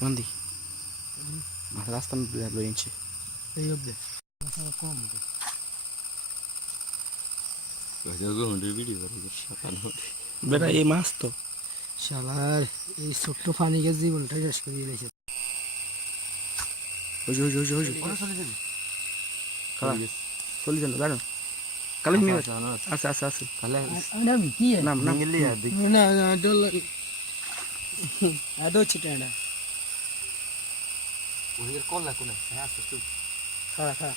Mandi. Mas lá está no doente. এই অবধি কম বেটা এই মাছ তো শালার এই ছোট্ট পানিকে জীবনটা শেষ করে দিয়েছে ওই চলে যান জানো কালি নিয়ে আছে আছে আছে আমি কি নাম নাম না না ডল আদো চিটাড়া ওদের কল্লা কোনে আস্তে আস্তে খাড়া খাড়া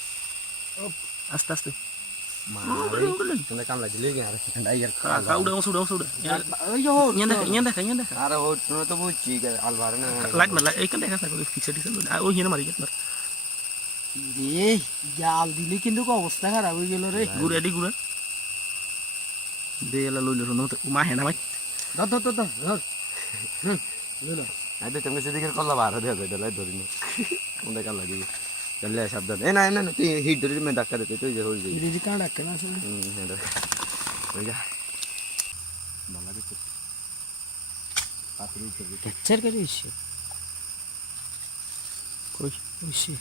আস্তে আস্তে তোমরা কামলা দিলে আর ঠান্ডা ইয়ার উড়া ইয়া দেখা আরে ও তোমরা তো বুঝছি আলবার না লাইট মার এই কান দেখা থাকে ফিক্সড ডিসেল ও হিনে মারি গেত মার রে জাল দিলে কিন্তু অবস্থা খারাপ হয়ে গেল রে গুড়া দি গুড়া দেলা লইলো শুনো তো মা হেনা ভাই ধর লইলো আরে তুমি সেদিকে কল্লা বার দেয়া যায় লাই ধরি না তোমরা কামলা দিবে চলে সাবধান এ না না তুই হিট ধরে মে ধাক্কা দিতে তুই যে হই যাই দিদি কাঁ ডাকে না আসলে হ্যাঁ ওই যা বাংলা দিতে পাথর উঠে ক্যাপচার করিস কই উশি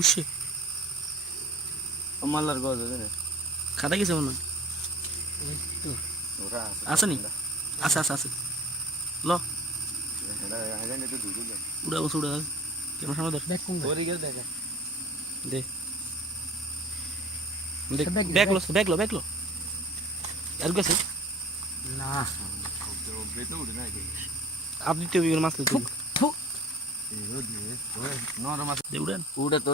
উশে মাল্লার গজ আছে না খাতা গেছে মনে এই তো ওরা আছে নি আছে ল এটা আগে নে তো দুই দিন উড়া কেমন সামনে ধর দেখ কোন ওরি গেল দেখা দে দেখ ব্যাগ লো আর গেছে না বেতো উড়ে না আপনি তো বিগন মাছ লইতে থু নরমাল দে উড়ান উড়ে তো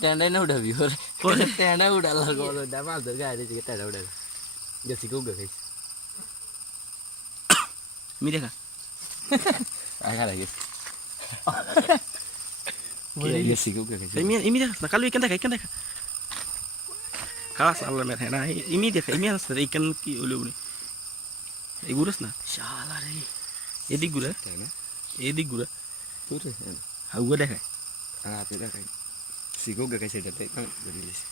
টেন্ডাই না উড়াবি ওরে টেন্ডা উড়ালার গজ দা মাছ ধরে গাড়ি থেকে টেন্ডা উড়াবে গেছি কো গাইস মি দেখা আগারা গেছি গেছি কো গাইস imi দেখা না কালু ইকান দেখা খালাস আল্লাহ মেরে না imi দেখা imi আসছে ইকান কি হলো বলে এই গুরস না শালা রে এদিক গুরা তাই না এদিক গুরা তোরে হাউয়া দেখা তে দেখাই সিগো গাইস এটা তে ধরে গেছি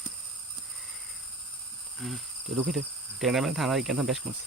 তো রুকে তো টেনা মানে থানা ইকান বেশ কমছে